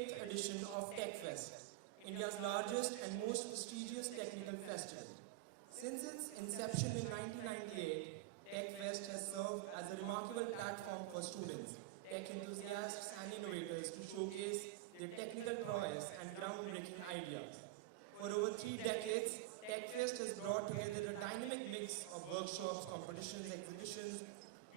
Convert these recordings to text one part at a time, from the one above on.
28th edition of Techfest, India's largest and most prestigious technical festival. Since its inception in 1998, Techfest has served as a remarkable platform for students, tech enthusiasts and innovators to showcase their technical prowess and groundbreaking ideas. For over 3 decades, Techfest has brought together a dynamic mix of workshops, competitions, exhibitions,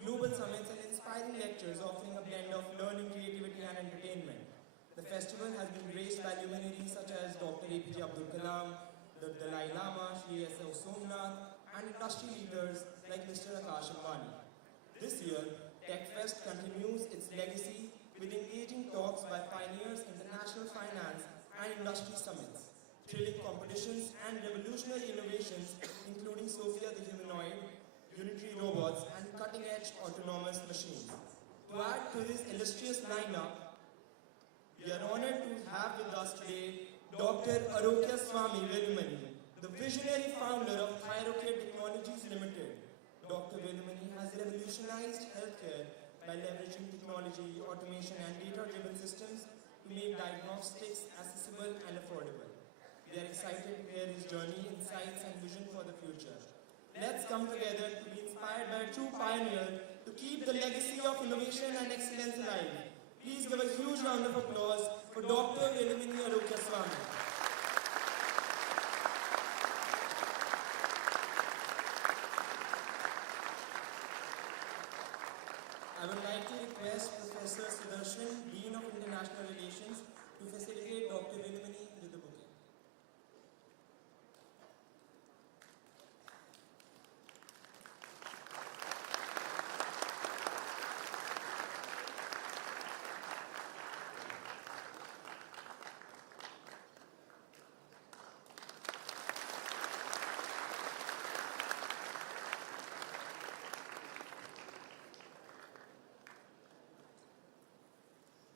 global summits and inspiring lectures offering a blend of learning, creativity and entertainment. The festival has been graced by luminaries such as Dr. APJ Abdul Kalam, the Dalai Lama, Shri S. Somnath and industry leaders like Mr. Arokiaswamy. This year, Techfest continues its legacy with engaging talks by pioneers in international finance and industry summits, thrilling competitions and revolutionary innovations including Sophia the humanoid, unitary robots and cutting-edge autonomous machines. To add to this illustrious lineup, we are honored to have with us today Dr. Arokiaswamy Velumani, the visionary founder of Arokiaswamy Technologies Limited. Dr. Velumani has revolutionized healthcare by leveraging technology, automation and data-driven systems to make diagnostics accessible and affordable. We are excited to hear his journey, insights and vision for the future. Let's come together to be inspired by a true pioneer to keep the legacy of innovation and excellence alive. Please give a huge round of applause for Dr. Velumani Arokiaswamy. I would like to request Professor Sudarshan, Dean of International Relations, to facilitate Dr. Velumani with the bouquet.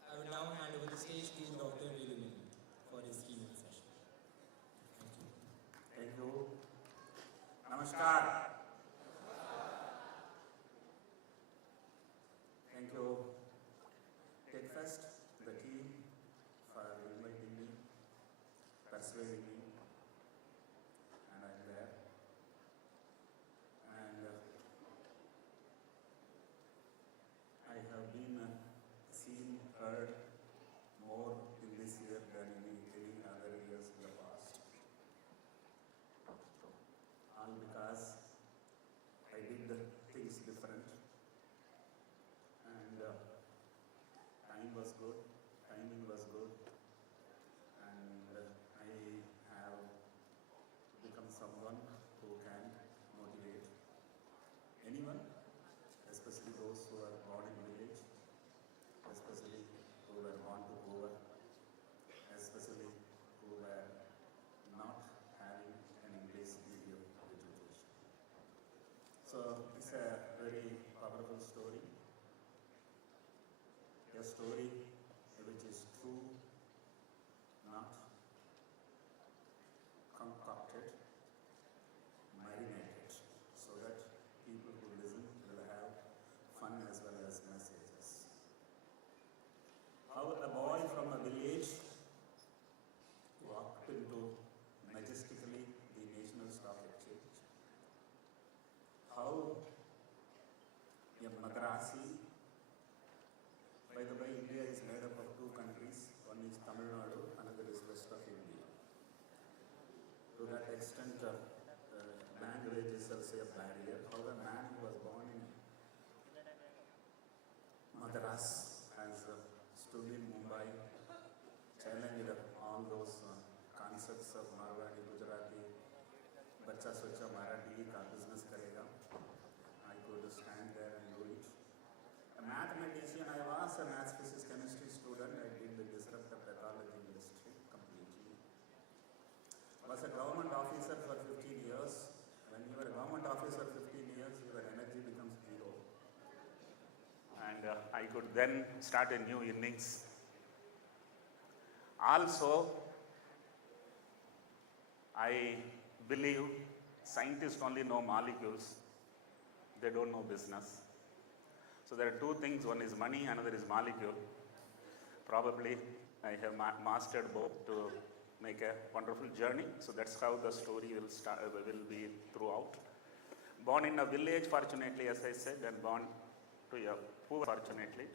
I will now hand over the stage to Dr. Velumani for his keynote session. Thank you. Namaskar. Thank you, Techfest, the team, for inviting me, persuading me, and I'm there. And I have been seen, heard more in this year than in any other years in the past. All because I did things different and time was good, timing was good, and I have become someone who can motivate anyone, especially those who are born in village, especially who were born to poor, especially who were not having an English medium education. So it's a very powerful story, a story which is true, not concocted, marinated, so that people who listen will have fun as well as messages. How a boy from a village walked into majestically the National Stock Exchange. How a Madrasi, by the way, India is made up of 2 countries, one is Tamil Nadu, another is rest of India. To that extent, language is also a barrier. How a man who was born in Madras has stood in Mumbai, challenged all those concepts of Marwari, Gujarati, Bacha Socha Marathi ka business karega. I could stand there and do it. A mathematician, I was a maths, physics, chemistry student. I did the disrupt the pathology industry completely. I was a government officer for 15 years. When you are a government officer for 15 years, your energy becomes zero. And I could then start a new innings. Also, I believe scientists only know molecules, they don't know business. So there are 2 things, one is money, another is molecule. Probably I have mastered both to make a wonderful journey. So that's how the story will be throughout. Born in a village, fortunately, as I said, and born to a poor, fortunately.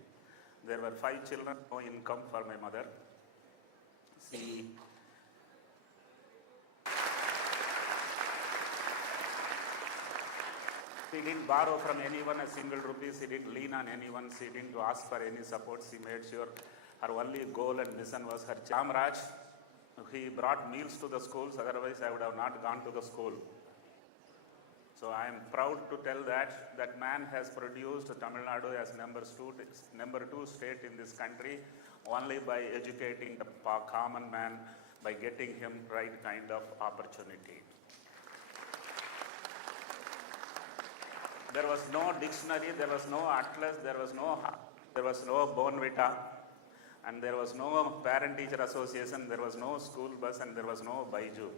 There were 5 children, no income for my mother. She didn't borrow from anyone a single rupee. She didn't lean on anyone. She didn't ask for any support. She made sure her only goal and mission was her Chamraj. He brought meals to the schools. Otherwise, I would have not gone to the school. So I am proud to tell that that man has produced Tamil Nadu as number 2 state in this country only by educating the common man, by getting him right kind of opportunity. There was no dictionary, there was no atlas, there was no Bonvita, and there was no parent-teacher association, there was no school bus, and there was no Baiju.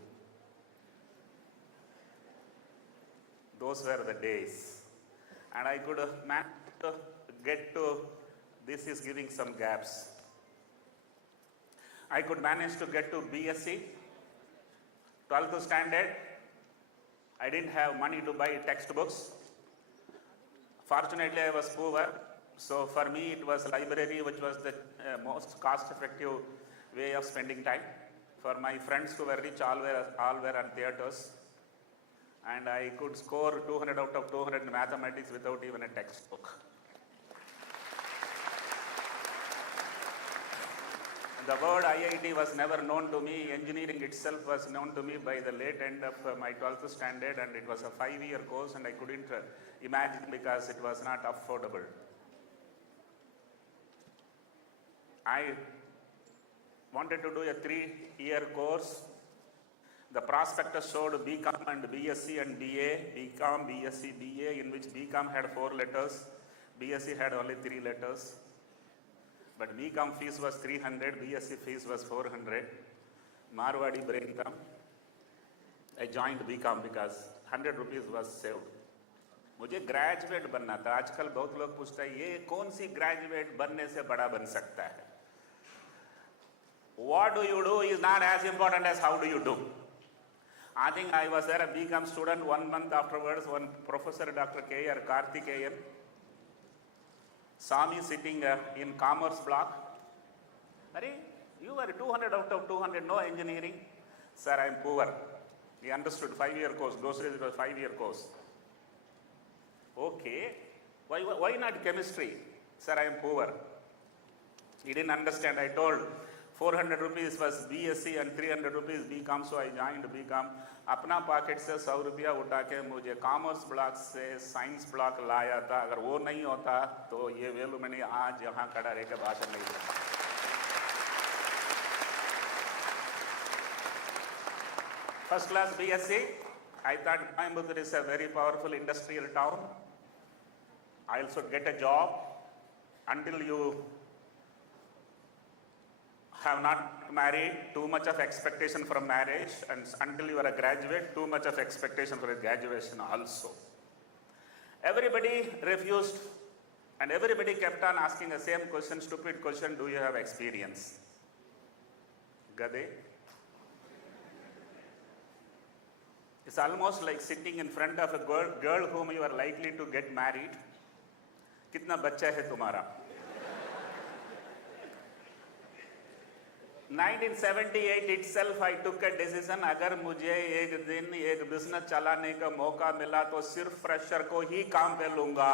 Those were the days. And I could manage to get to, this is giving some gaps. I could manage to get to BSc, 12th standard. I didn't have money to buy textbooks. Fortunately, I was poor. So for me, it was library, which was the most cost-effective way of spending time. For my friends who were rich, all were on theaters. And I could score 200 out of 200 in mathematics without even a textbook. The word IIT was never known to me. Engineering itself was known to me by the late end of my 12th standard, and it was a 5-year course, and I couldn't imagine because it was not affordable. I wanted to do a 3-year course. The prospectus showed BCom and BSc and BA, BCom, BSc, BA, in which BCom had 4 letters, BSc had only 3 letters. But BCom fees was 300, BSc fees was 400. Marwadi brain come. I joined BCom because 100 rupees was saved. मुझे graduate बनना था. आजकल बहुत लोग पूछता है ये कौन सी ग्रेजुएट बनने से बड़ा बन सकता है. What do you do is not as important as how do you do. I think I was there a BCom student. 1 month afterwards, one professor, Dr. K.R. Karthikeyan, saw me sitting in commerce block. Are you are 200 out of 200, no engineering. Sir, I am poor. He understood 5-year course. Those days it was 5-year course. Okay, why not chemistry? Sir, I am poor. He didn't understand. I told 400 rupees was BSc and 300 rupees BCom, so I joined BCom. अपना pocket से 100 रुपया उठा के मुझे commerce block से science block लाया था. अगर वो नहीं होता तो ये वेलुमनी आज यहाँ खड़ा रह के भाषण नहीं देता. First class BSc. I thought Coimbatore is a very powerful industrial town. I also get a job. Until you have not married, too much of expectation from marriage, and until you are a graduate, too much of expectation for a graduation also. Everybody refused, and everybody kept on asking the same question, stupid question, do you have experience? Gade? It's almost like sitting in front of a girl whom you are likely to get married. कितना बच्चा है तुम्हारा? 1978 itself I took a decision. अगर मुझे एक दिन एक business चलाने का मौका मिला तो सिर्फ फ्रेशर को ही काम पे लूंगा.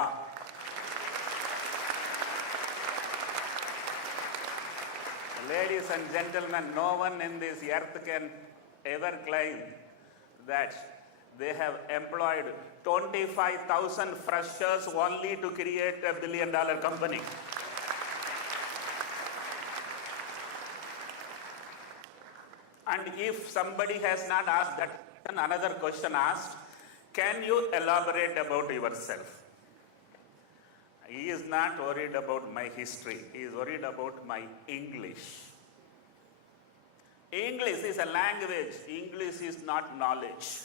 Ladies and gentlemen, no one in this earth can ever claim that they have employed 25,000 freshers only to create a billion-dollar company. And if somebody has not asked that, then another question asked, can you elaborate about yourself? He is not worried about my history. He is worried about my English. English is a language. English is not knowledge.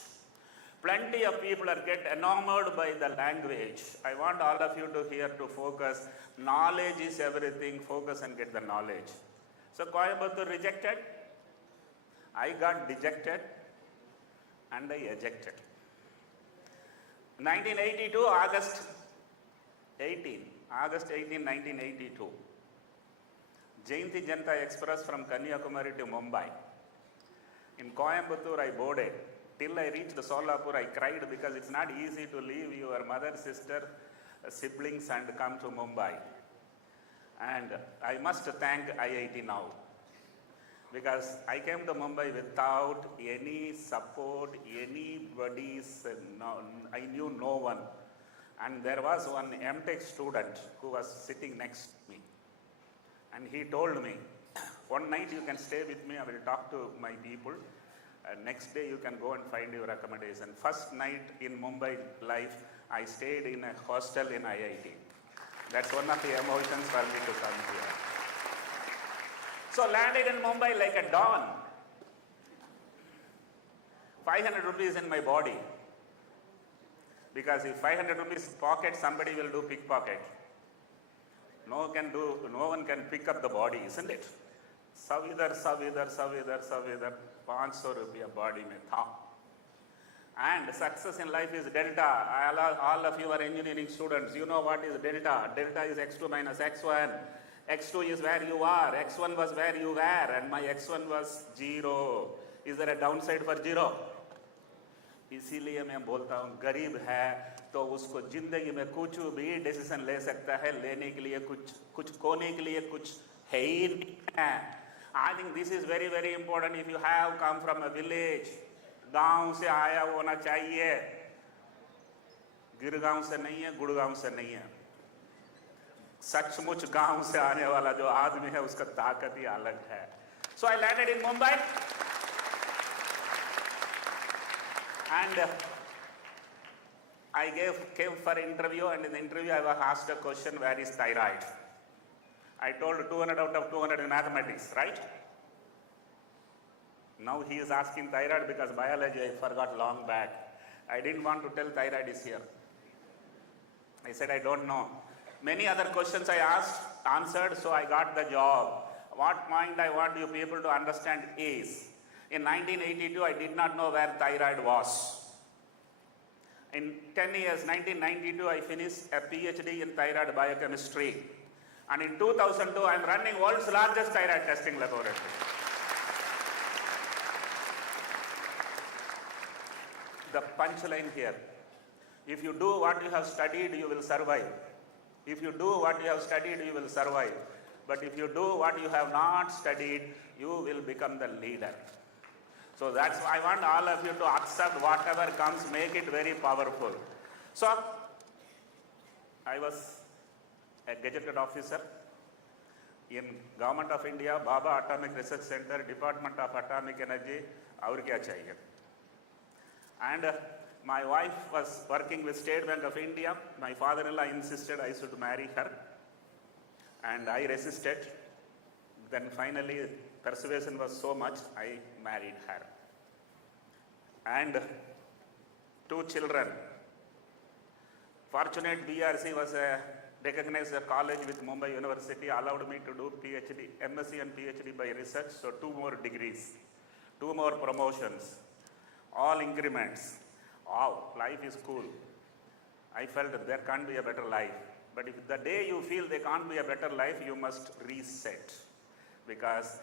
Plenty of people are get enamored by the language. I want all of you to here to focus. Knowledge is everything. Focus and get the knowledge. So Coimbatore rejected. I got dejected and I ejected. 1982, August 18, 1982. Jayanti Janata Express from Kanyakumari to Mumbai. In Coimbatore, I boarded. Till I reached Solapur, I cried because it's not easy to leave your mother, sister, siblings and come to Mumbai. And I must thank IIT now, because I came to Mumbai without any support, anybody's, I knew no one. And there was one MTech student who was sitting next to me. And he told me, one night you can stay with me, I will talk to my people. Next day you can go and find your accommodation. First night in Mumbai life, I stayed in a hostel in IIT. That's one of the emotions for me to come here. So landed in Mumbai like a dawn. 500 rupees in my body. Because if 500 rupees pocket, somebody will do pickpocket. No one can pick up the body, isn't it? Savidar, 500 rupees body mein tha. And success in life is delta. All of you are engineering students. You know what is delta. Delta is x2 minus x1. x2 is where you are. x1 was where you were. And my x1 was 0. Is there a downside for 0? इसीलिए मैं बोलता हूँ गरीब है तो उसको जिंदगी में कुछ भी डिसीजन ले सकता है, लेने के लिए कुछ खोने के लिए कुछ है ही नहीं है. I think this is very, very important. If you have come from a village, गांव से आया होना चाहिए. गिरगांव से नहीं है, गुड़गांव से नहीं है. सचमुच गांव से आने वाला जो आदमी है उसका ताकत ही अलग है. So I landed in Mumbai and I came for interview, and in the interview I was asked a question, where is thyroid? I told 200 out of 200 in mathematics, right? Now he is asking thyroid because biology I forgot long back. I didn't want to tell thyroid is here. I said I don't know. Many other questions I answered, so I got the job. What point I want you people to understand is, in 1982 I did not know where thyroid was. In 10 years, 1992, I finished a PhD in thyroid biochemistry. And in 2002, I am running world's largest thyroid testing laboratory. The punchline here, if you do what you have studied, you will survive. If you do what you have studied, you will survive. But if you do what you have not studied, you will become the leader. So that's why I want all of you to accept whatever comes, make it very powerful. So, I was a gazetted officer in Government of India, Baba Atomic Research Center, Department of Atomic Energy, Arokiaswamy. And my wife was working with State Bank of India. My father-in-law insisted I should marry her. And I resisted. Then finally, persuasion was so much, I married her. And 2 children. Fortunate BRC was a recognized college with Mumbai University, allowed me to do PhD, MSc and PhD by research, so 2 more degrees, 2 more promotions, all increments. Wow, life is cool. I felt that there can't be a better life. But if the day you feel there can't be a better life, you must reset. Because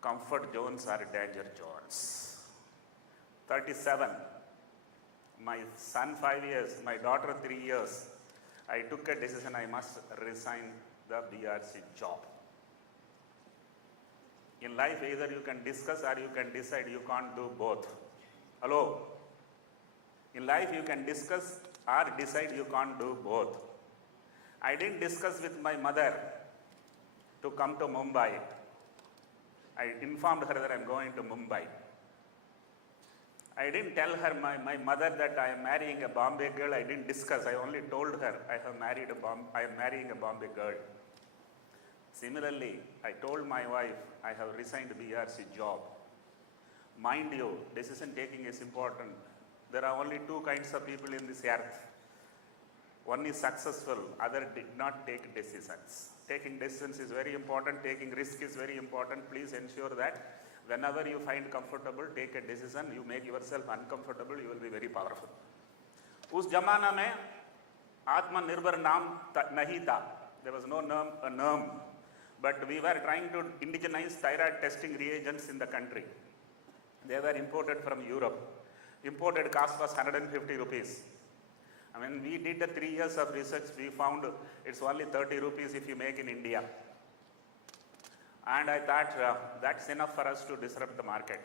comfort zones are danger zones. 37. My son 5 years, my daughter 3 years. I took a decision, I must resign the BRC job. In life, either you can discuss or you can decide, you can't do both. Hello? In life, you can discuss or decide, you can't do both. I didn't discuss with my mother to come to Mumbai. I informed her that I'm going to Mumbai. I didn't tell her, my mother, that I am marrying a Bombay girl. I didn't discuss. I only told her I am marrying a Bombay girl. Similarly, I told my wife I have resigned BRC job. Mind you, decision taking is important. there are only two kinds of people in this earth. One is successful, other did not take decisions. Taking decisions is very important, taking risk is very important. Please ensure that whenever you find comfortable, take a decision. You make yourself uncomfortable, you will be very powerful. उस जमाना में आत्मनिर्भर नाम नहीं था. There was no norm, but we were trying to indigenize thyroid testing reagents in the country. They were imported from Europe. Imported cost was 150 rupees. I mean, we did the 3 years of research, we found it's only 30 rupees if you make in India. And I thought that's enough for us to disrupt the market.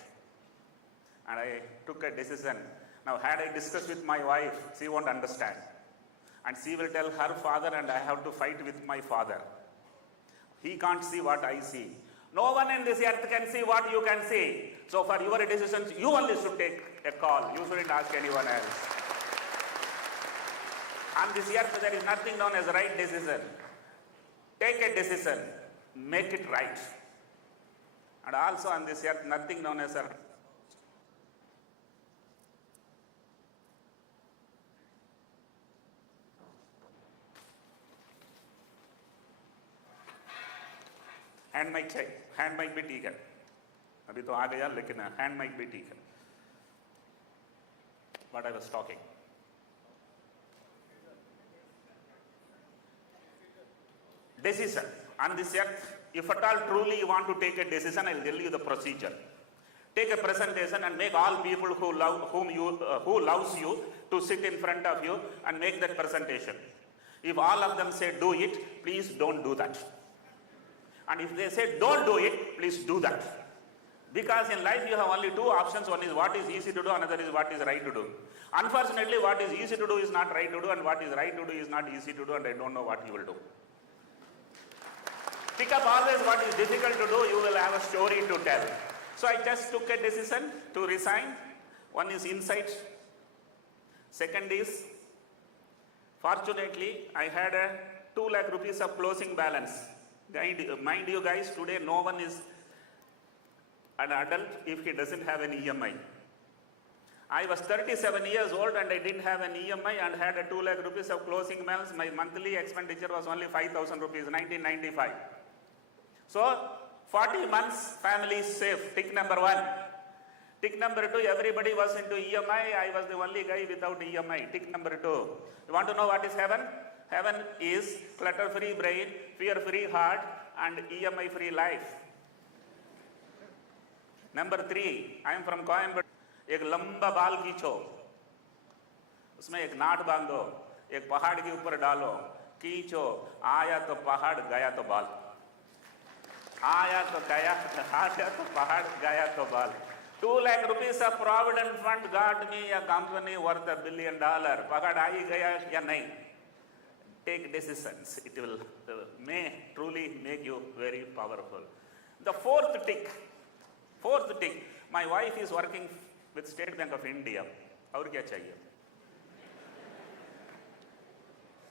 And I took a decision. Now, had I discussed with my wife, she won't understand. And she will tell her father, and I have to fight with my father. He can't see what I see. No one in this earth can see what you can see. So for your decisions, you only should take a call. You shouldn't ask anyone else. On this earth, there is nothing known as right decision. Take a decision, make it right. And also on this earth, nothing known as a hand mic चाहिए. Hand mic भी ठीक है, अभी तो आ गया, लेकिन hand mic भी ठीक है. What I was talking. Decision. On this earth, if at all truly you want to take a decision, I'll tell you the procedure. Take a presentation and make all people who loves you to sit in front of you and make that presentation. If all of them say do it, please don't do that. And if they say don't do it, please do that. Because in life you have only two options. One is what is easy to do, another is what is right to do. Unfortunately, what is easy to do is not right to do, and what is right to do is not easy to do, and I don't know what you will do. Pick up always what is difficult to do, you will have a story to tell. So I just took a decision to resign. One is insight. Second is, fortunately, I had a 2 lakh rupees of closing balance. Mind you guys, today no one is an adult if he doesn't have an EMI. I was 37 years old and I didn't have an EMI and had a 2 lakh rupees of closing balance. My monthly expenditure was only 5,000 rupees, 1995. So, 40 months, family is safe. Tick number 1. Tick number 2, everybody was into EMI. I was the only guy without EMI. Tick number 2. You want to know what is heaven? Heaven is clutter-free brain, fear-free heart, and EMI-free life. Number 3, I am from Coimbatore. एक लंबा बाल खींचो, उसमें एक नाट बांधो, एक पहाड़ के ऊपर डालो, खींचो, आया तो पहाड़, गया तो बाल. आया तो गया, आया तो पहाड़, गया तो बाल. 2 lakh rupees of provident fund got me a company worth $1 billion. पहाड़ आ ही गया या नहीं? Take decisions. It will may truly make you very powerful. The fourth tick. My wife is working with State Bank of India. और क्या चाहिए?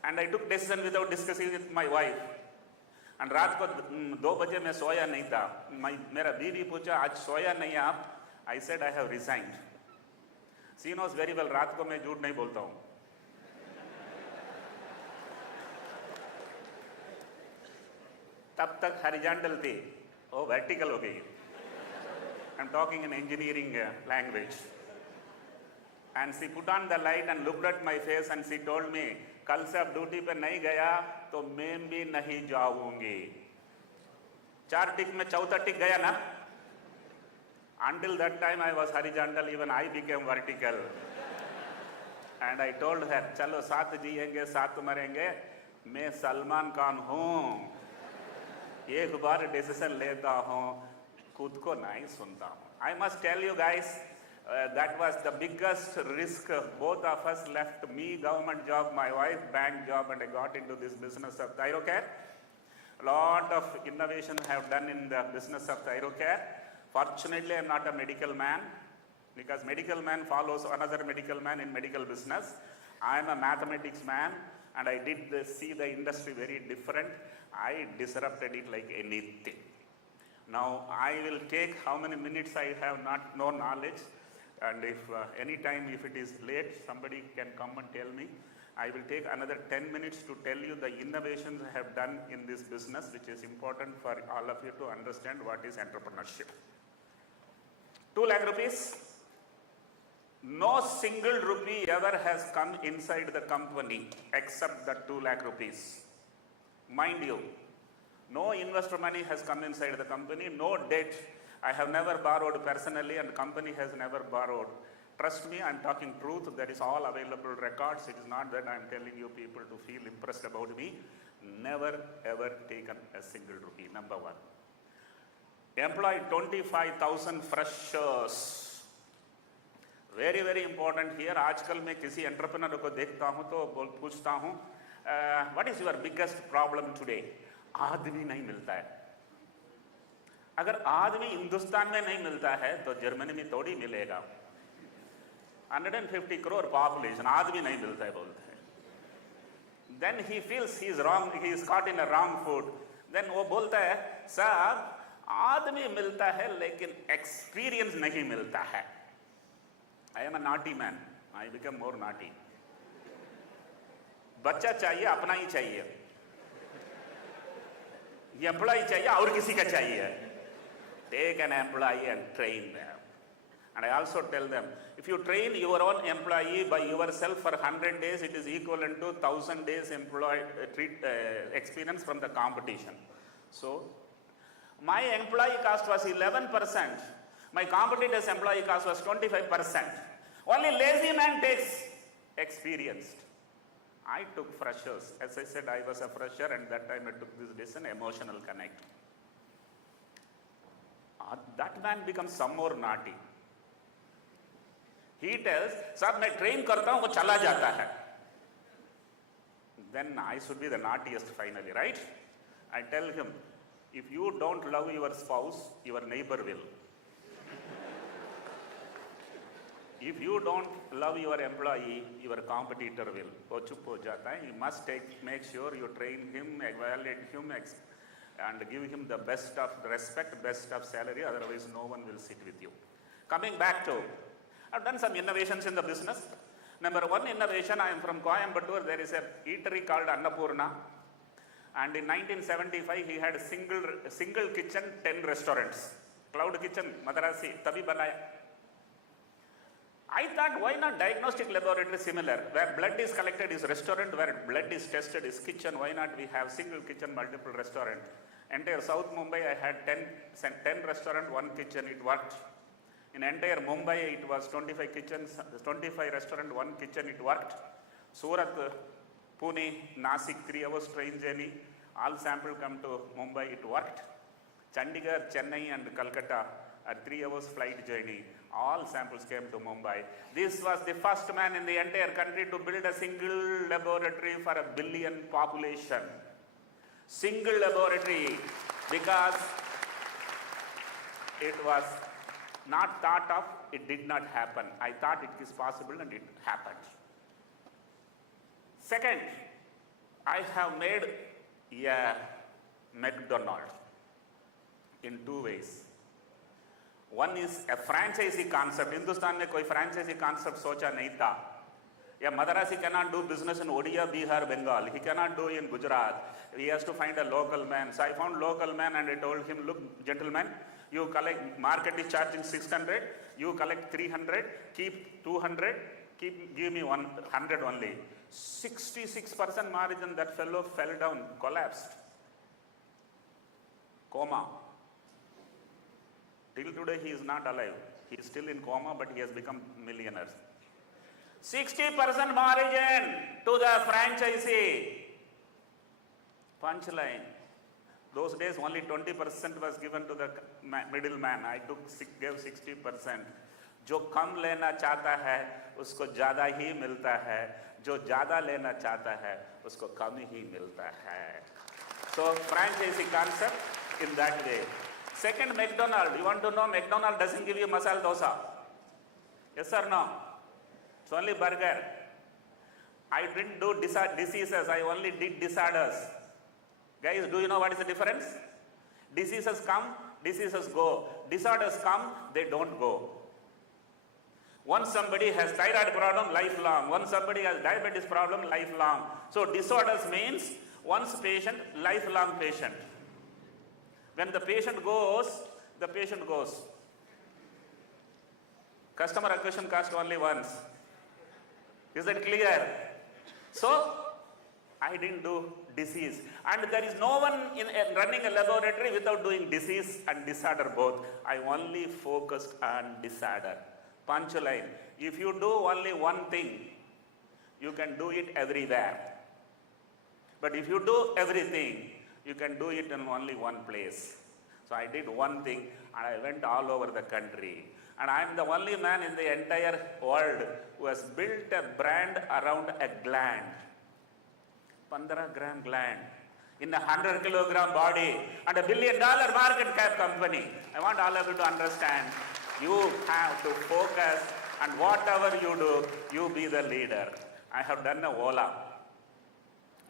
And I took decision without discussing with my wife. And रात को 2 बजे मैं सोया नहीं था. मेरा बीवी पूछा आज सोया नहीं आप? I said I have resigned. She knows very well रात को मैं झूठ नहीं बोलता हूँ. तब तक हॉरिजॉन्टल थी, वो वर्टिकल हो गई. I'm talking in engineering language. And she put on the light and looked at my face and she told me, कल से अब ड्यूटी पे नहीं गया तो मैं भी नहीं जाऊंगी. 4 टिक में चौथा टिक गया ना? Until that time I was horizontal, even I became vertical. And I told her, चलो साथ जिएंगे साथ मरेंगे, मैं सलमान खान हूँ. एक बार डिसीजन लेता हूँ, खुद को नहीं सुनता हूँ. I must tell you guys, that was the biggest risk. Both of us left, me government job, my wife bank job, and I got into this business of thyrocare. A lot of innovation I have done in the business of thyrocare. Fortunately, I am not a medical man, because medical man follows another medical man in medical business. I am a mathematics man, and I did see the industry very different. I disrupted it like anything. Now, I will take how many minutes I have no knowledge. And if anytime if it is late, somebody can come and tell me. I will take another 10 minutes to tell you the innovations I have done in this business, which is important for all of you to understand what is entrepreneurship. 2 lakh rupees. No single rupee ever has come inside the company except the 2 lakh rupees. Mind you, no investor money has come inside the company, no debt. I have never borrowed personally and company has never borrowed. Trust me, I am talking truth. That is all available records. It is not that I am telling you people to feel impressed about me. Never ever taken a single rupee, number one. Employed 25,000 freshers. Very, very important here. आजकल मैं किसी entrepreneur को देखता हूँ तो पूछता हूँ, what is your biggest problem today? आदमी नहीं मिलता है. अगर आदमी हिंदुस्तान में नहीं मिलता है तो जर्मनी में थोड़ी मिलेगा. 150 crore population, आदमी नहीं मिलता है बोलते हैं. Then he feels he is wrong, he is caught in a wrong foot. Then वो बोलता है, साहब आदमी मिलता है लेकिन experience नहीं मिलता है. I am a naughty man. I become more naughty. बच्चा चाहिए, अपना ही चाहिए. एम्प्लॉय चाहिए और किसी का चाहिए. Take an employee and train them. And I also tell them, if you train your own employee by yourself for 100 days, it is equivalent to 1,000 days experience from the competition. So, my employee cost was 11%. My competitor's employee cost was 25%. Only lazy man takes experienced. I took freshers. As I said, I was a fresher and that time I took this decision, emotional connect. That man becomes some more naughty. He tells, "Sir, मैं train करता हूँ, वो चला जाता है." Then I should be the naughtiest finally, right? I tell him, if you don't love your spouse, your neighbor will. If you don't love your employee, your competitor will. वो चुप हो जाता है. You must make sure you train him, evaluate him, and give him the best of respect, best of salary, otherwise no one will sit with you. Coming back to, I've done some innovations in the business. Number one innovation, I am from Coimbatore, there is a eatery called Annapurna. And in 1975, he had a single kitchen, 10 restaurants. Cloud kitchen, Madarasi, Tabi Banaya. I thought, why not diagnostic laboratory similar? Where blood is collected is restaurant, where blood is tested is kitchen. Why not we have single kitchen, multiple restaurant? Entire South Mumbai, I had 10 restaurant, 1 kitchen, it worked. In entire Mumbai, it was 25 kitchens, 25 restaurant, 1 kitchen, it worked. Surat, Pune, Nasik, 3 hours train journey, all sample come to Mumbai, it worked. Chandigarh, Chennai and Calcutta, a 3 hours flight journey, all samples came to Mumbai. This was the first man in the entire country to build a single laboratory for 1 billion population. Single laboratory, because it was not thought of, it did not happen. I thought it is possible and it happened. Second, I have made a McDonald's in 2 ways. One is a franchisee concept. Hindustan में कोई franchisee concept सोचा नहीं था. Yeah, Madarasi cannot do business in Odia, Bihar, Bengal. He cannot do in Gujarat. He has to find a local man. So I found local man and I told him, look, gentlemen, you collect, market is charging 600, you collect 300, keep 200, give me 100 only. 66% margin, that fellow fell down, collapsed. Coma. Till today he is not alive. He is still in coma, but he has become millionaire. 60% margin to the franchisee. Punchline. Those days only 20% was given to the middleman. I gave 60%. जो कम लेना चाहता है उसको ज़्यादा ही मिलता है, जो ज़्यादा लेना चाहता है उसको कम ही मिलता है. So franchisee concept in that way. Second, McDonald's. You want to know, McDonald's doesn't give you masala dosa. Yes or no? It's only burger. I didn't do diseases, I only did disorders. Guys, do you know what is the difference? Diseases come, diseases go. Disorders come, they don't go. Once somebody has thyroid problem, lifelong. Once somebody has diabetes problem, lifelong. So disorders means once patient, lifelong patient. When the patient goes, the patient goes. Customer acquisition cost only once. Is that clear? So, I didn't do disease. And there is no one running a laboratory without doing disease and disorder both. I only focused on disorder. Punchline. If you do only one thing, you can do it everywhere. But if you do everything, you can do it in only one place. So I did one thing and I went all over the country. And I am the only man in the entire world who has built a brand around a gland. 15-gram gland in a 100-kilogram body and $1 billion market cap company. I want all of you to understand, you have to focus, and whatever you do, you be the leader. I have done a Ola.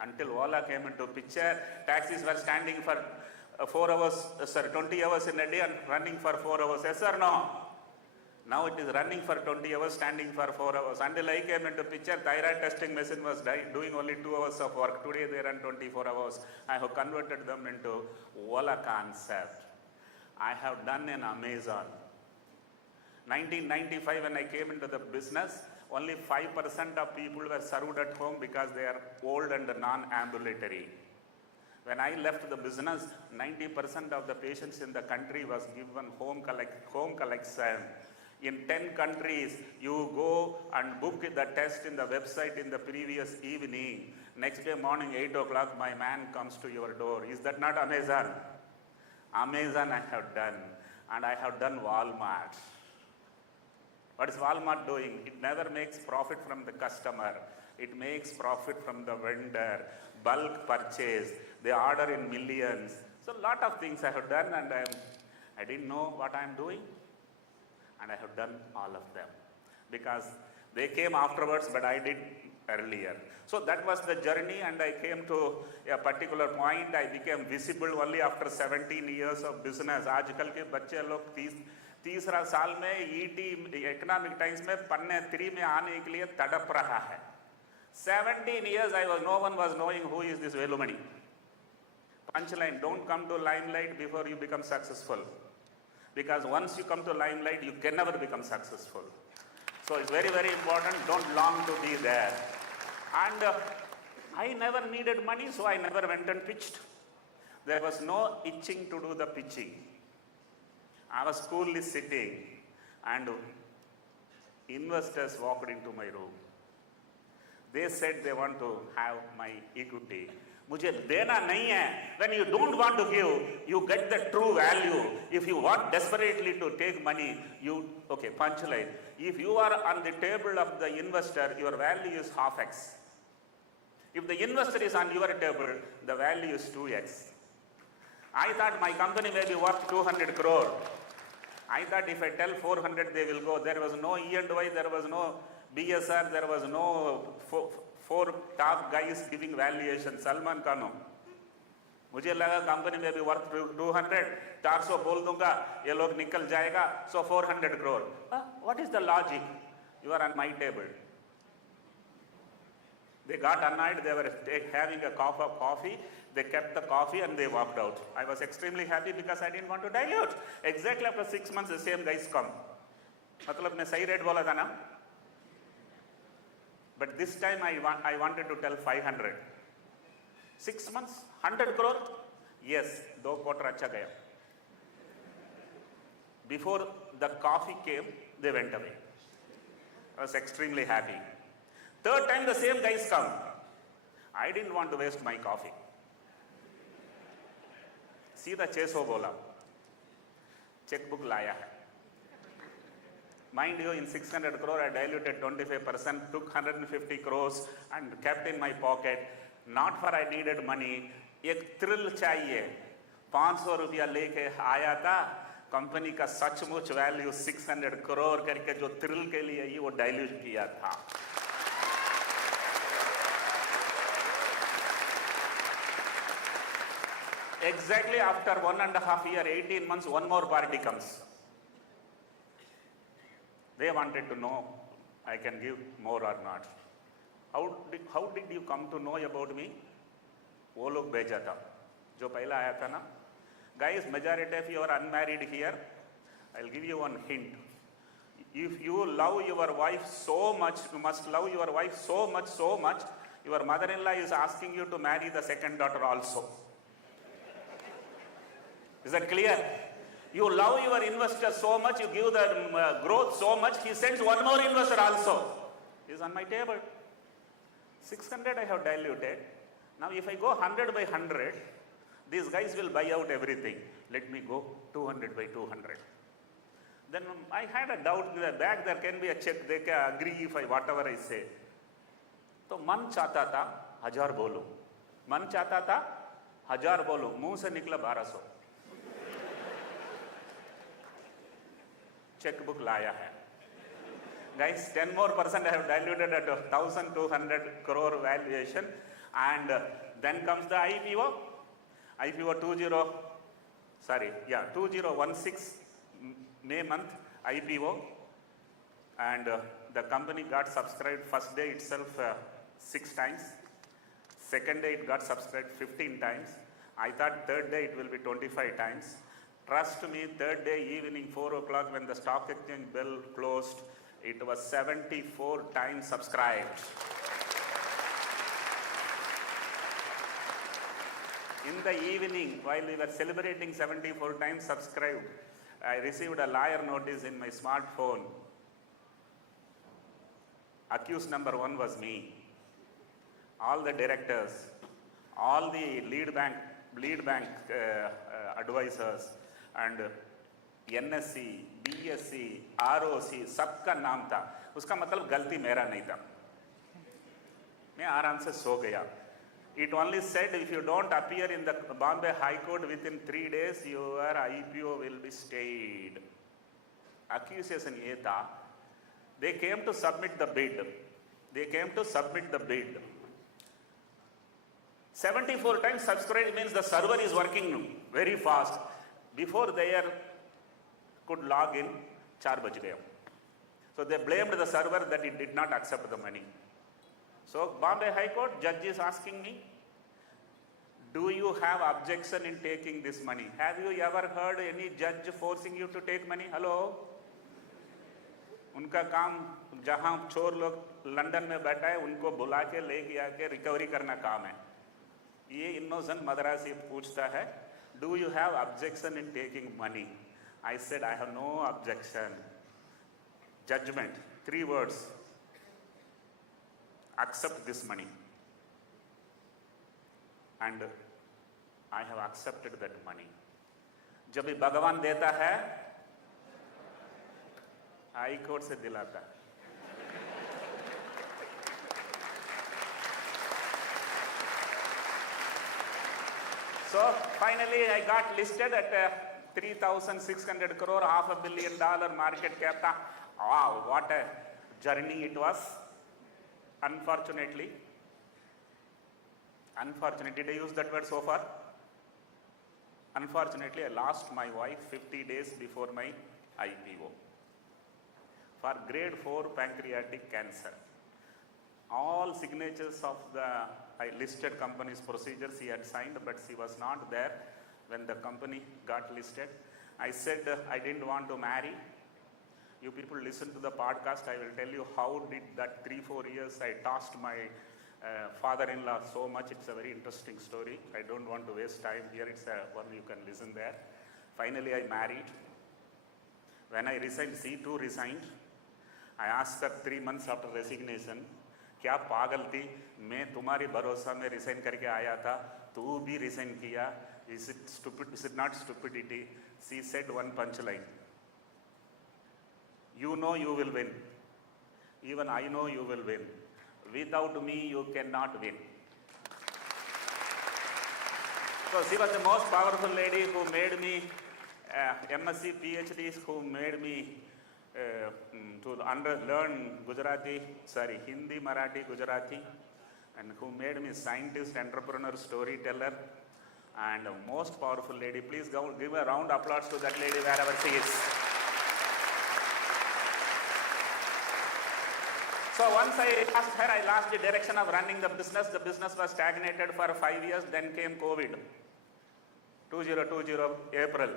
Until Ola came into picture, taxis were standing for 20 hours in a day and running for 4 hours. Yes or no? Now it is running for 20 hours, standing for 4 hours. Until I came into picture, thyroid testing machine was doing only 2 hours of work. Today they run 24 hours. I have converted them into Ola concept. I have done in Amazon. 1995 when I came into the business, only 5% of people were served at home because they are old and non-ambulatory. When I left the business, 90% of the patients in the country was given home collection. In 10 countries, you go and book the test in the website in the previous evening. Next day morning, 8 o'clock, my man comes to your door. Is that not Amazon? Amazon I have done. And I have done Walmart. What is Walmart doing? It never makes profit from the customer. It makes profit from the vendor. Bulk purchase. They order in millions. So a lot of things I have done, and I didn't know what I am doing. And I have done all of them. Because they came afterwards, but I did earlier. So that was the journey, and I came to a particular point. I became visible only after 17 years of business. आजकल के बच्चे लोग तीसरा साल में ET Economic Times में पन्ने 3 में आने के लिए तड़प रहा है. 17 years no one was knowing who is this Velumani. Punchline, don't come to limelight before you become successful. Because once you come to limelight, you can never become successful. So it's very, very important, don't long to be there. And I never needed money, so I never went and pitched. There was no itching to do the pitching. I was coolly sitting, and investors walked into my room. They said they want to have my equity. मुझे देना नहीं है. When you don't want to give, you get the true value. If you want desperately to take money, okay, punchline. If you are on the table of the investor, your value is half X. If the investor is on your table, the value is 2X. I thought my company may be worth 200 crore. I thought if I tell 400, they will go. There was no E&Y, there was no BSR, there was no four top guys giving valuation. Salman Khan. मुझे लगा company में भी worth 200, 400 बोल दूंगा, ये लोग निकल जाएगा, so 400 crore. What is the logic? You are on my table. They got annoyed. They were having a cup of coffee. They kept the coffee and they walked out. I was extremely happy because I didn't want to dilute. Exactly after 6 months, the same guys come. मतलब मैं सही rate बोला था ना? But this time I wanted to tell 500. 6 months, 100 crore? Yes, 2 quarter अच्छा गया. Before the coffee came, they went away. I was extremely happy. Third time the same guys come. I didn't want to waste my coffee. सीधा 600 बोला. Checkbook लाया है. Mind you, in 600 crore, I diluted 25%, took 150 crores and kept in my pocket. Not for I needed money. एक thrill चाहिए. 500 रुपया लेके आया था. कंपनी का सचमुच वैल्यू 600 crore करके जो thrill के लिए ही वो dilute किया था. Exactly after 1.5 years, 18 months, one more party comes. They wanted to know I can give more or not. How did you come to know about me? वो लोग भेजा था, जो पहला आया था ना. Guys, majority of you are unmarried here. I'll give you one hint. If you love your wife so much, you must love your wife so much, your mother-in-law is asking you to marry the second daughter also. Is that clear? You love your investor so much, you give the growth so much, he sends one more investor also. He is on my table. 600 I have diluted. Now if I go 100 by 100, these guys will buy out everything. Let me go 200 by 200. Then I had a doubt in the back there can be a check, they can agree if I whatever I say. तो मन चाहता था 1000 बोलूं, मन चाहता था 1000 बोलूं, मुंह से निकला 1200. चेक बुक लाया है. Guys, 10% more I have diluted at 1,200 crore valuation, and then comes the IPO. IPO 2016 May month IPO, and the company got subscribed first day itself 6 times. Second day it got subscribed 15 times. I thought third day it will be 25 times. Trust me, third day evening 4 o'clock when the stock exchange bell closed, it was 74 times subscribed. In the evening, while we were celebrating 74 times subscribed, I received a liar notice in my smartphone. Accused number 1 was me. All the directors, all the lead bank advisors, and NSC, BSC, ROC, सबका नाम था. उसका मतलब गलती मेरा नहीं था. मैं आराम से सो गया. It only said if you don't appear in the Bombay High Court within 3 days, your IPO will be stayed. Accusation ये था. They came to submit the bid. 74 times subscribed means the server is working very fast. Before they could log in, 4 बज गया. So they blamed the server that it did not accept the money. So Bombay High Court judge is asking me, do you have objection in taking this money? Have you ever heard any judge forcing you to take money? Hello? उनका काम जहां चोर लोग London में बैठा है उनको बुला के ले गया के रिकवरी करना काम है. ये इनोसेंट मद्रासी पूछता है, do you have objection in taking money? I said I have no objection. Judgment, 3 words. Accept this money. And I have accepted that money. जब भी भगवान देता है, हाई कोर्ट से दिलाता है. So finally I got listed at 3,600 crore, $500 million market cap. Wow, what a journey it was. Unfortunately, did I use that word so far? Unfortunately, I lost my wife 50 days before my IPO for grade 4 pancreatic cancer. All signatures of the listed company's procedures he had signed, but she was not there when the company got listed. I said I didn't want to marry. You people listen to the podcast, I will tell you how did that 3-4 years I tossed my father-in-law so much. It's a very interesting story. I don't want to waste time here. It's one you can listen there. Finally, I married. When I resigned, she too resigned. I asked her 3 months after resignation, क्या पागल थी, मैं तुम्हारी भरोसा में resign करके आया था, तू भी रिसाइन किया. Is it stupid? Is it not stupidity? She said one punchline. You know you will win. Even I know you will win. Without me, you cannot win. So she was the most powerful lady who made me MSc, PhDs, who made me to learn Hindi, Marathi, Gujarati, and who made me scientist, entrepreneur, storyteller, and most powerful lady. Please give a round of applause to that lady wherever she is. So once I asked her, I lost the direction of running the business. The business was stagnated for 5 years. Then came COVID. 2020 April.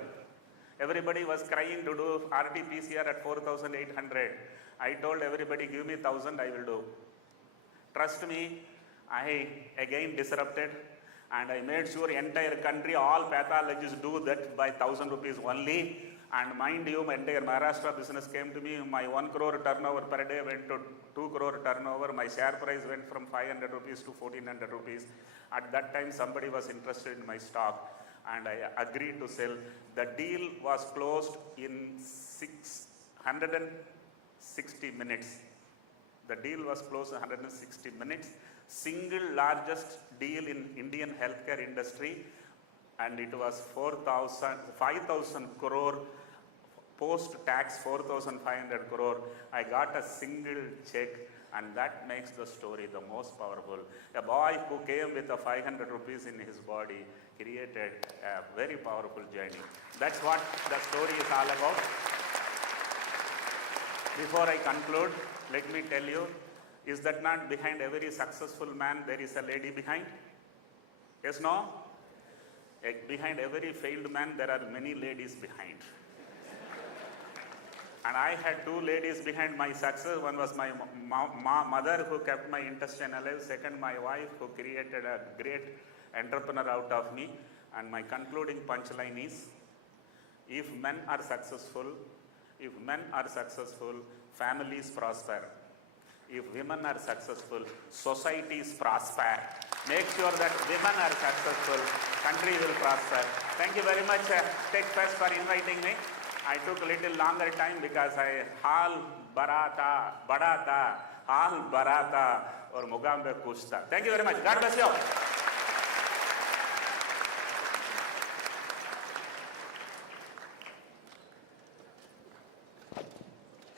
Everybody was crying to do RT-PCR at 4,800. I told everybody, give me 1,000, I will do. Trust me, I again disrupted, and I made sure entire country, all pathologists do that by 1,000 rupees only. And mind you, my entire Maharashtra business came to me. My 1 crore turnover per day went to 2 crore turnover. My share price went from 500 rupees to 1,400 rupees. At that time, somebody was interested in my stock, and I agreed to sell. The deal was closed in 660 minutes. The deal was closed in 160 minutes. Single largest deal in Indian healthcare industry, and it was 5,000 crore post-tax, 4,500 crore. I got a single check, and that makes the story the most powerful. A boy who came with a 500 rupees in his body created a very powerful journey. That's what the story is all about. Before I conclude, let me tell you, is that not behind every successful man there is a lady behind? Yes, no? Behind every failed man there are many ladies behind. And I had 2 ladies behind my success. One was my mother, who kept my intestine alive. Second, my wife, who created a great entrepreneur out of me. And my concluding punchline is, if men are successful, families prosper. If women are successful, societies prosper. Make sure that women are successful, country will prosper. Thank you very much, Techfest, for inviting me. I took a little longer time because I hal barata, or mugambe kushta. Thank you very much. God bless you.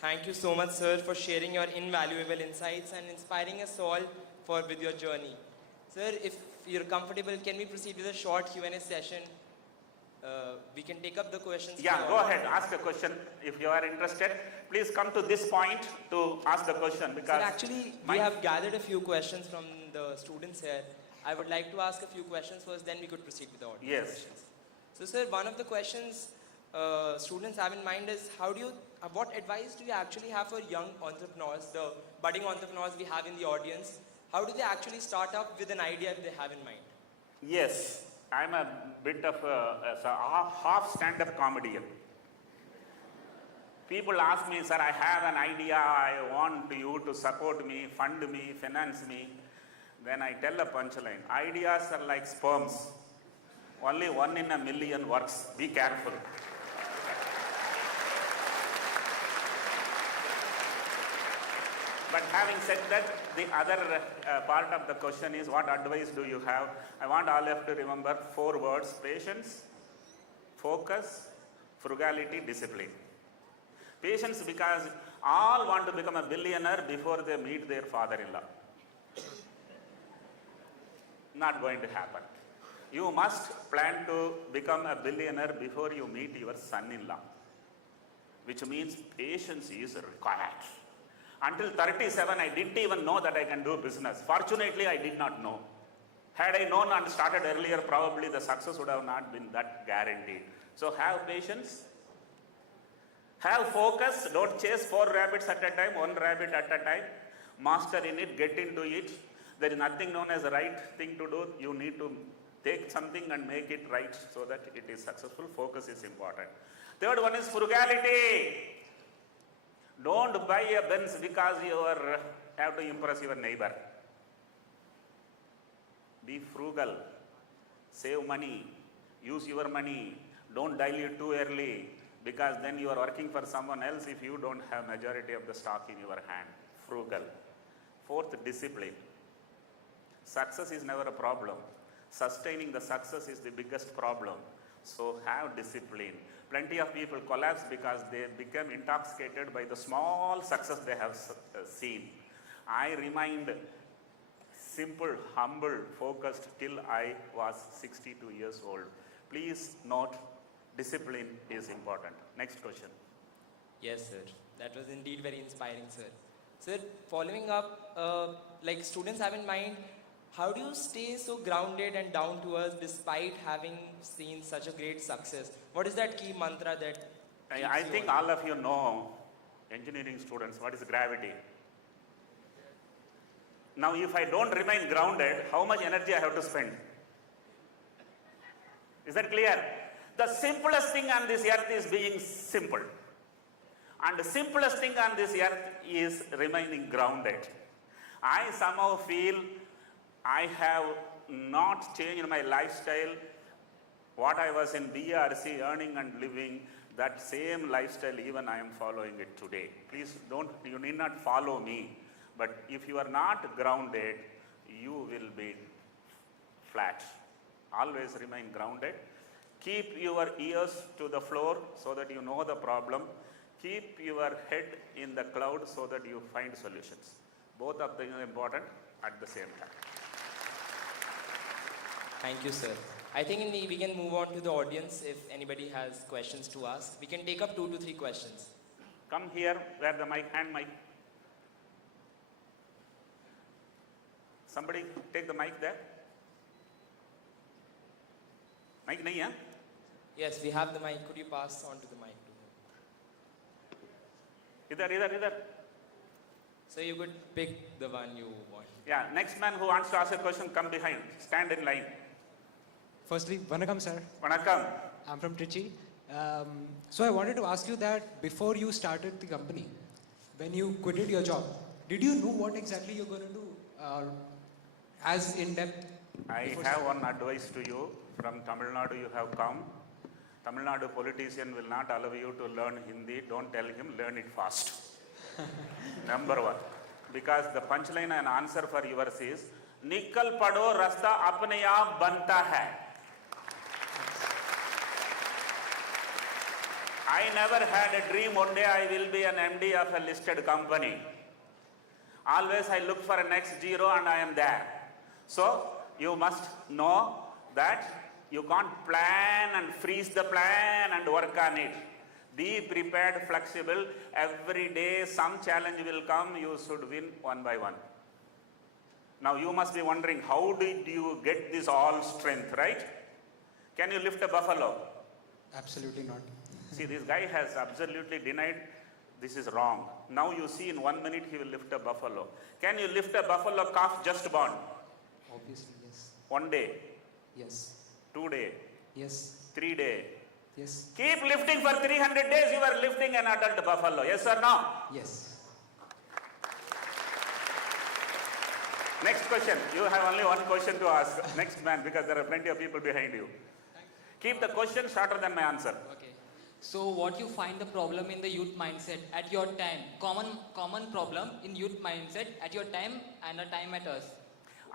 Thank you so much, sir, for sharing your invaluable insights and inspiring us all with your journey. Sir, if you're comfortable, can we proceed with a short Q&A session? We can take up the questions. Yeah, go ahead. Ask a question. If you are interested, please come to this point to ask the question. Because sir, actually, we have gathered a few questions from the students here. I would like to ask a few questions first, then we could proceed with the audience. Yes. Questions. So, sir, one of the questions students have in mind is, what advice do you actually have for young entrepreneurs, the budding entrepreneurs we have in the audience? How do they actually start up with an idea they have in mind? Yes, I'm a bit of a half stand-up comedian. People ask me, sir, I have an idea, I want you to support me, fund me, finance me. Then I tell a punchline, ideas are like sperms. Only 1 in a million works, be careful. But having said that, the other part of the question is, what advice do you have? I want all of you to remember 4 words: patience, focus, frugality, discipline. Patience, because all want to become a billionaire before they meet their father-in-law. Not going to happen. You must plan to become a billionaire before you meet your son-in-law, which means patience is required. Until 37, I didn't even know that I can do business. Fortunately, I did not know. Had I known and started earlier, probably the success would have not been that guaranteed. So have patience. Have focus. Don't chase 4 rabbits at a time, 1 rabbit at a time. Master in it, get into it. There is nothing known as the right thing to do. You need to take something and make it right so that it is successful. Focus is important. Third one is frugality. Don't buy a Benz because you have to impress your neighbor. Be frugal. Save money. Use your money. Don't dilute too early, because then you are working for someone else if you don't have majority of the stock in your hand. Frugal. 4th, discipline. Success is never a problem. Sustaining the success is the biggest problem. So have discipline. Plenty of people collapse because they become intoxicated by the small success they have seen. I remained simple, humble, focused till I was 62 years old. Please note, discipline is important. Next question. Yes, sir. That was indeed very inspiring, sir. Sir, following up, like students have in mind, how do you stay so grounded and down to earth despite having seen such a great success? What is that key mantra that I think all of you know, engineering students, what is gravity. Now, if I don't remain grounded, how much energy I have to spend? Is that clear? The simplest thing on this earth is being simple. And the simplest thing on this earth is remaining grounded. I somehow feel I have not changed my lifestyle. What I was in BRC, earning and living, that same lifestyle even I am following it today. Please you need not follow me. But if you are not grounded, you will be flat. Always remain grounded. Keep your ears to the floor so that you know the problem. Keep your head in the cloud so that you find solutions. Both of them are important at the same time. Thank you, sir. I think we can move on to the audience if anybody has questions to ask. We can take up 2 to 3 questions. Come here, where the hand mic. Somebody take the mic there. Mic nahi hai? Yes, we have the mic. Could you pass on to the mic to him? Idhar. So you could pick the one you want. Yeah, next man who wants to ask a question, come behind. Stand in line. Firstly, Vanakkam sir. Vanakkam. I'm from Trichy. So I wanted to ask you that before you started the company, when you quitted your job, did you know what exactly you're going to do as in depth? I have one advice to you. From Tamil Nadu you have come. Tamil Nadu politician will not allow you to learn Hindi. Don't tell him, learn it fast. Number 1. Because the punchline and answer for yours is, Nikal pado rasta apne aap banta hai. I never had a dream one day I will be an MD of a listed company. Always I look for a next zero and I am there. So you must know that you can't plan and freeze the plan and work on it. Be prepared, flexible. Every day some challenge will come, you should win one by one. Now you must be wondering, how did you get this all strength, right? Can you lift a buffalo? Absolutely not. See, this guy has absolutely denied this is wrong. Now you see in 1 minute he will lift a buffalo. Can you lift a buffalo calf just born? Obviously, yes. 1 day, Yes. 2 day, Yes. 3 day. Yes. Keep lifting for 300 days, you are lifting an adult buffalo. Yes or no? Yes. Next question. You have only one question to ask. Next man, because there are plenty of people behind you. Keep the question shorter than my answer. Okay. So what you find the problem in the youth mindset at your time? Common problem in youth mindset at your time and a time at us.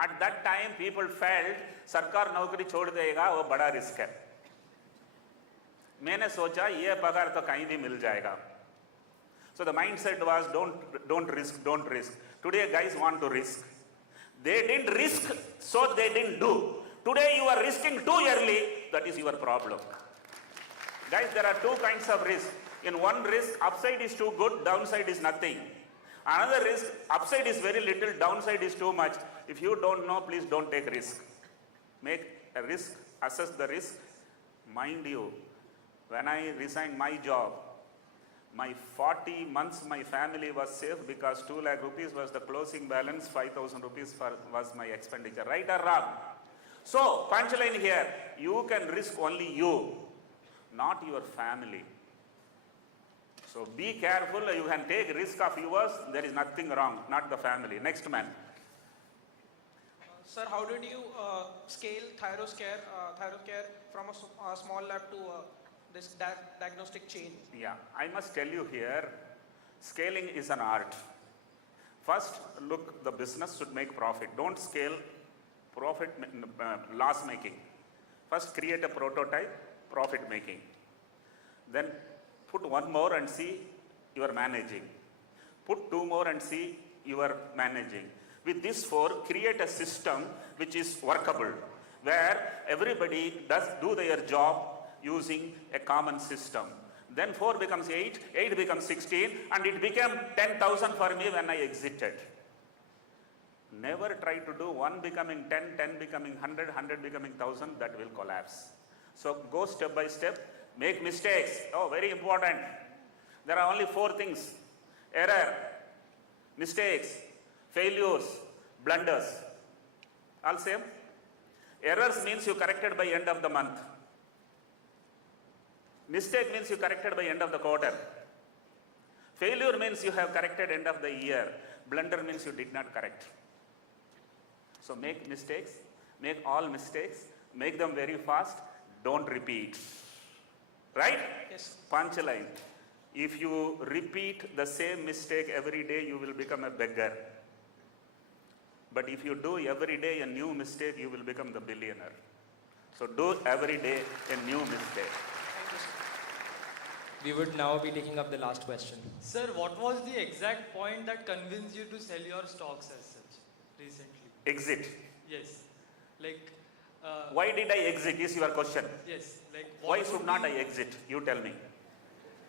At that time, people felt सरकार नौकरी छोड़ देगा वो बड़ा risk है. मैंने सोचा ये पगार तो कहीं भी मिल जाएगा. So the mindset was don't risk. Today guys want to risk. They didn't risk, so they didn't do. Today you are risking too early. That is your problem. Guys, there are 2 kinds of risk. In one risk, upside is too good, downside is nothing. Another risk, upside is very little, downside is too much. If you don't know, please don't take risk. Make a risk, assess the risk. Mind you, when I resigned my job, my 40 months my family was safe because 2 lakh rupees was the closing balance, 5,000 rupees was my expenditure. Right or wrong? So, punchline here, you can risk only you, not your family. So be careful, you can take risk of yours, there is nothing wrong, not the family. Next man. Sir, how did you scale Thyroscare from a small lab to this diagnostic chain? Yeah, I must tell you here, scaling is an art. First, look, the business should make profit. Don't scale profit, loss making. First, create a prototype, profit making. Then put 1 more and see you are managing. Put 2 more and see you are managing. With these 4, create a system which is workable, where everybody do their job using a common system. Then 4 becomes 8, 8 becomes 16, and it became 10,000 for me when I exited. Never try to do 1 becoming 10, 10 becoming 100, 100 becoming 1,000, that will collapse. So go step by step, make mistakes. Oh, very important. There are only 4 things: error, mistakes, failures, blunders. All same? Errors means you corrected by end of the month. Mistake means you corrected by end of the quarter. Failure means you have corrected end of the year. Blunder means you did not correct. So make mistakes, make all mistakes, make them very fast, don't repeat. Right? Yes. Punchline. If you repeat the same mistake every day, you will become a beggar. But if you do every day a new mistake, you will become the billionaire. So do every day a new mistake. Thank you, sir. We would now be taking up the last question. Sir, what was the exact point that convinced you to sell your stocks as such recently? Exit. Yes. Like, Why did I exit is your question. yes. Like, Why what should would not I be- exit? You tell me.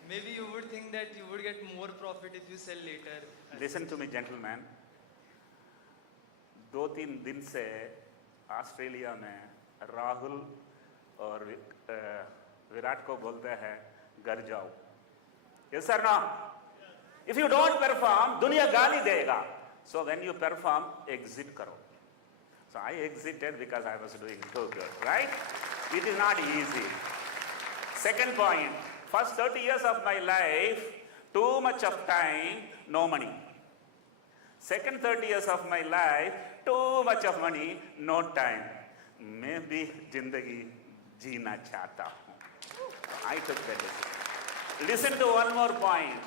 Maybe you would think that you would get more profit if you sell later. Listen to me, gentlemen. 2-3 दिन से Australia में राहुल और विराट को बोलते हैं घर जाओ. Yes or no? If you don't perform, दुनिया गाली देगा. So when you perform, exit करो. So I exited because I was doing too good, right? It is not easy. Second point, first 30 years of my life, too much of time, no money. Second 30 years of my life, too much of money, no time. मैं भी जिंदगी जीना चाहता हूँ. I took that decision. Listen to one more point.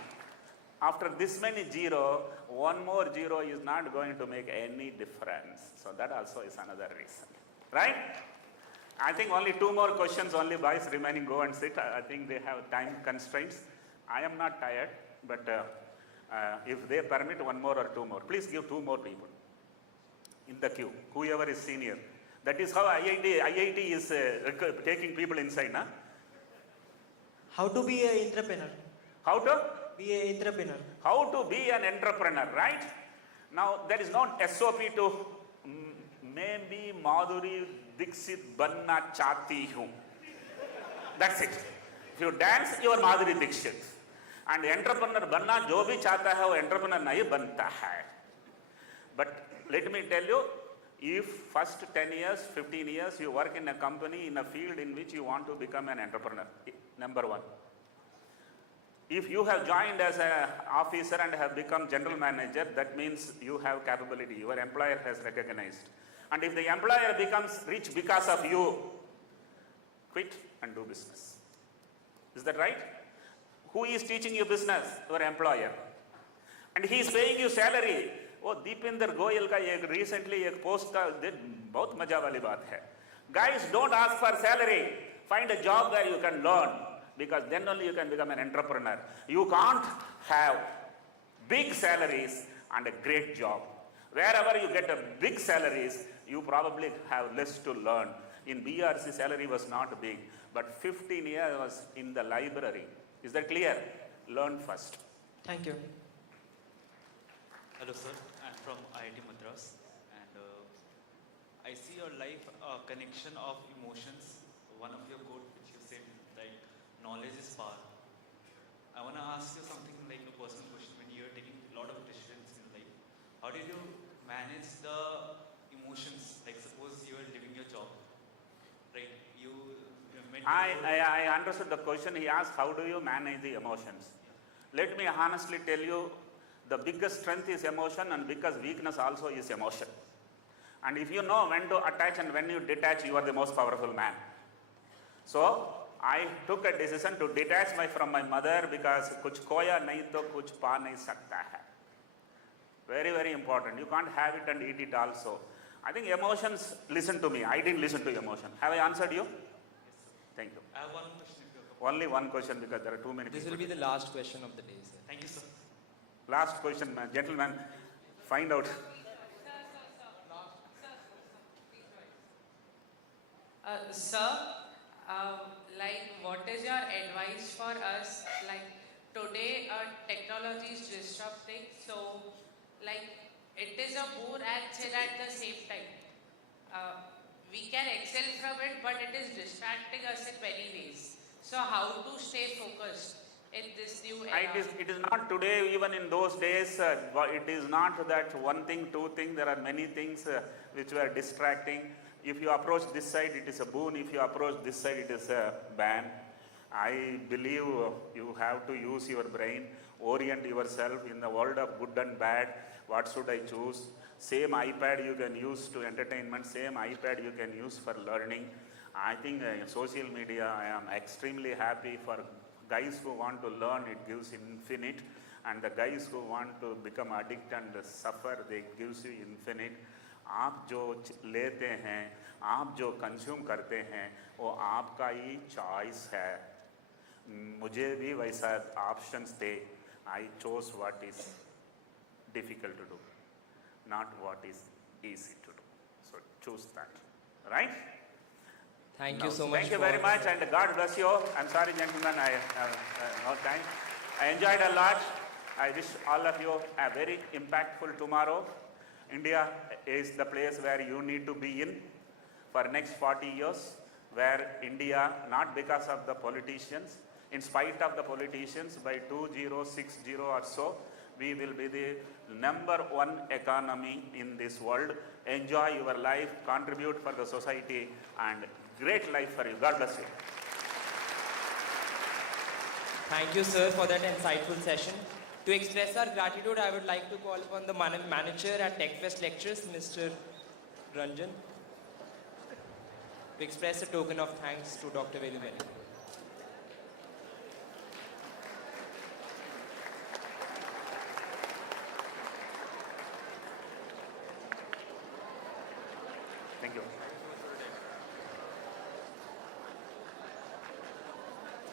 After this many zero, one more zero is not going to make any difference. So that also is another reason, right? I think only 2 more questions, only boys remaining. Go and sit. I think they have time constraints. I am not tired, but if they permit 1 more or 2 more, please give 2 more people in the queue, whoever is senior. That is how IIT is taking people inside, na? How to be an entrepreneur? How to? Be an entrepreneur. How to be an entrepreneur, right? Now, there is no SOP to maybe Madhuri Dixit banna chahti hu. That's it. If you dance, you are Madhuri Dixit. And entrepreneur banna jo bhi chahta hai, wo entrepreneur nahi banta hai. But let me tell you, if first 10 years, 15 years, you work in a company, in a field in which you want to become an entrepreneur, number 1. If you have joined as an officer and have become general manager, that means you have capability, your employer has recognized. And if the employer becomes rich because of you, quit and do business. Is that right? Who is teaching you business? Your employer. And he is paying you salary. वो दीपेंद्र गोयल का एक recently एक post था, बहुत मजा वाली बात है. Guys, don't ask for salary. Find a job where you can learn, because then only you can become an entrepreneur. You can't have big salaries and a great job. Wherever you get a big salaries, you probably have less to learn. In BRC, salary was not big, but 15 years was in the library. Is that clear? Learn first. Thank you. Hello sir, I'm from IIT Madras, and I see your life connection of emotions. One of your quote which you said, like, knowledge is power. I want to ask you something like a personal question. When you're taking a lot of decisions in life, how did you manage the emotions? Like suppose you are leaving your job, right? You met I understood the question. He asked, how do you manage the emotions? Let me honestly tell you, the biggest strength is emotion, and biggest weakness also is emotion. And if you know when to attach and when you detach, you are the most powerful man. So I took a decision to detach from my mother, because kuch koya nahi to kuch pa nahi sakta hai. Very, very important. You can't have it and eat it also. I think emotions, listen to me. I didn't listen to emotion. Have I answered you? Yes, sir. Thank you. I have one question. If you're Only one question, because there are too many This people. will be the last question of the day, sir. Thank you, sir. Last question, man. Gentlemen, find out. Sir, like, what is your advice for us? Like, today, technology is disrupting, so, like, it is a boon and sin at the same time. We can excel from it, but it is distracting us in many ways. So, how to stay focused in this new era? It is not today, even in those days, it is not that one thing, two things, there are many things which were distracting. If you approach this side, it is a boon. If you approach this side, it is a ban. I believe you have to use your brain, orient yourself in the world of good and bad. What should I choose? Same iPad you can use to entertainment, same iPad you can use for learning. I think social media, I am extremely happy for guys who want to learn, it gives infinite. And the guys who want to become addicted and suffer, they gives you infinite. आप जो लेते हैं, आप जो consume करते हैं, वो आपका ही चॉइस है. मुझे भी वैसा ऑप्शंस थे. I chose what is difficult to do, not what is easy to do. So choose that, right? Thank you so much. Thank you very much, and God bless you. I'm sorry, gentlemen, I have no time. I enjoyed a lot. I wish all of you a very impactful tomorrow. India is the place where you need to be in for next 40 years, where India, not because of the politicians, in spite of the politicians, by 2060 or so, we will be the #1 economy in this world. Enjoy your life, contribute for the society, and great life for you. God bless you. Thank you, sir, for that insightful session. To express our gratitude, I would like to call upon the manager at Techfest Lectures, Mr. Ranjan, to express a token of thanks to Dr. Velumani. Thank you.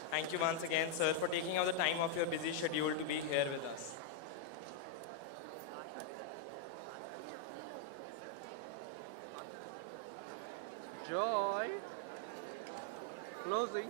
Thank you once again, sir, for taking out the time of your busy schedule to be here with us. Joy. Closing.